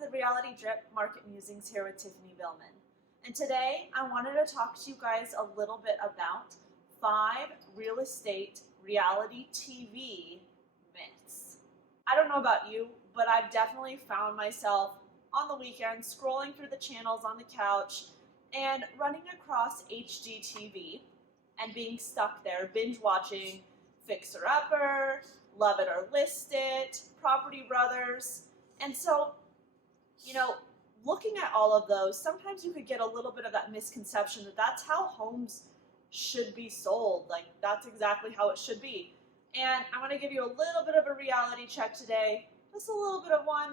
to the Reality Drip Market Musings here with Tiffany Billman. And today I wanted to talk to you guys a little bit about 5 real estate reality TV myths. I don't know about you, but I've definitely found myself on the weekend scrolling through the channels on the couch and running across HGTV and being stuck there binge watching Fixer Upper, Love It or List It, Property Brothers. And so, looking at all of those, sometimes you could get a little bit of that misconception that that's how homes should be sold. Like, that's exactly how it should be. And I'm going to give you a little bit of a reality check today, just a little bit of one,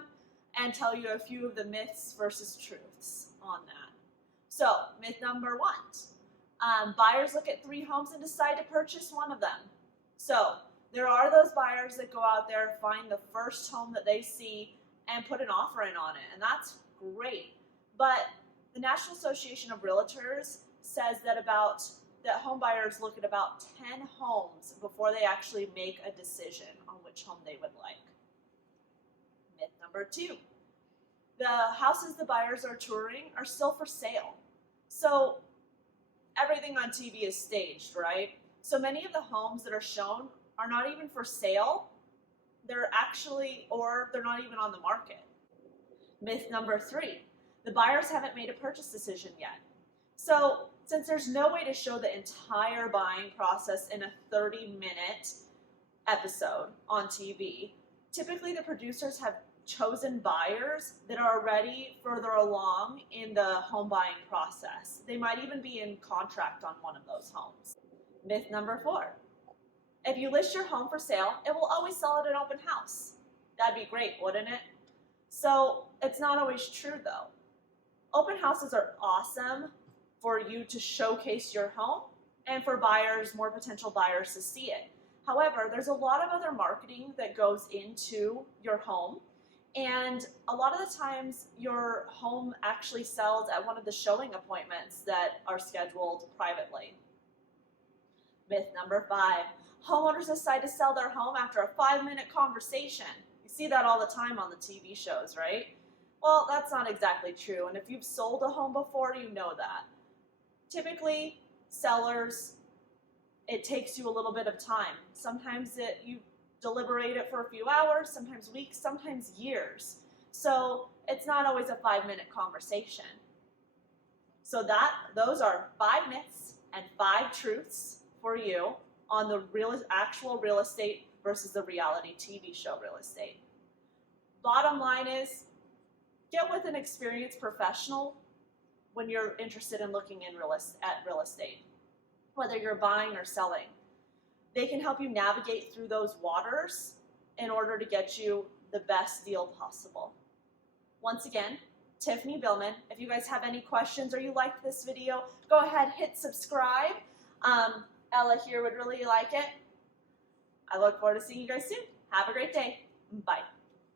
and tell you a few of the myths versus truths on that. So, myth number 1. Buyers look at 3 homes and decide to purchase one of them. So, there are those buyers that go out there, find the first home that they see, and put an offer in on it, and that's great. But the National Association of Realtors says that home buyers look at about 10 homes before they actually make a decision on which home they would like. Myth number 2. The houses the buyers are touring are still for sale. So everything on TV is staged, right? So many of the homes that are shown are not even for sale. They're not even on the market. Myth number 3, the buyers haven't made a purchase decision yet. So since there's no way to show the entire buying process in a 30-minute episode on TV, typically the producers have chosen buyers that are already further along in the home buying process. They might even be in contract on one of those homes. Myth number 4. If you list your home for sale, it will always sell at an open house. That'd be great, wouldn't it? So it's not always true though. Open houses are awesome for you to showcase your home and for buyers, more potential buyers, to see it. However, there's a lot of other marketing that goes into your home, and a lot of the times your home actually sells at one of the showing appointments that are scheduled privately. Myth number 5. Homeowners decide to sell their home after a 5-minute conversation. You see that all the time on the TV shows, right? Well, that's not exactly true, and if you've sold a home before, you know that. Typically, sellers, it takes you a little bit of time. Sometimes you deliberate it for a few hours, sometimes weeks, sometimes years. So it's not always a 5-minute conversation. So those are 5 myths and 5 truths for you on the actual real estate versus the reality TV show real estate. Bottom line is, get with an experienced professional when you're interested in looking at real estate, whether you're buying or selling. They can help you navigate through those waters in order to get you the best deal possible. Once again, Tiffany Billman. If you guys have any questions or you liked this video, go ahead, hit subscribe. Ella here would really like it. I look forward to seeing you guys soon. Have a great day. Bye.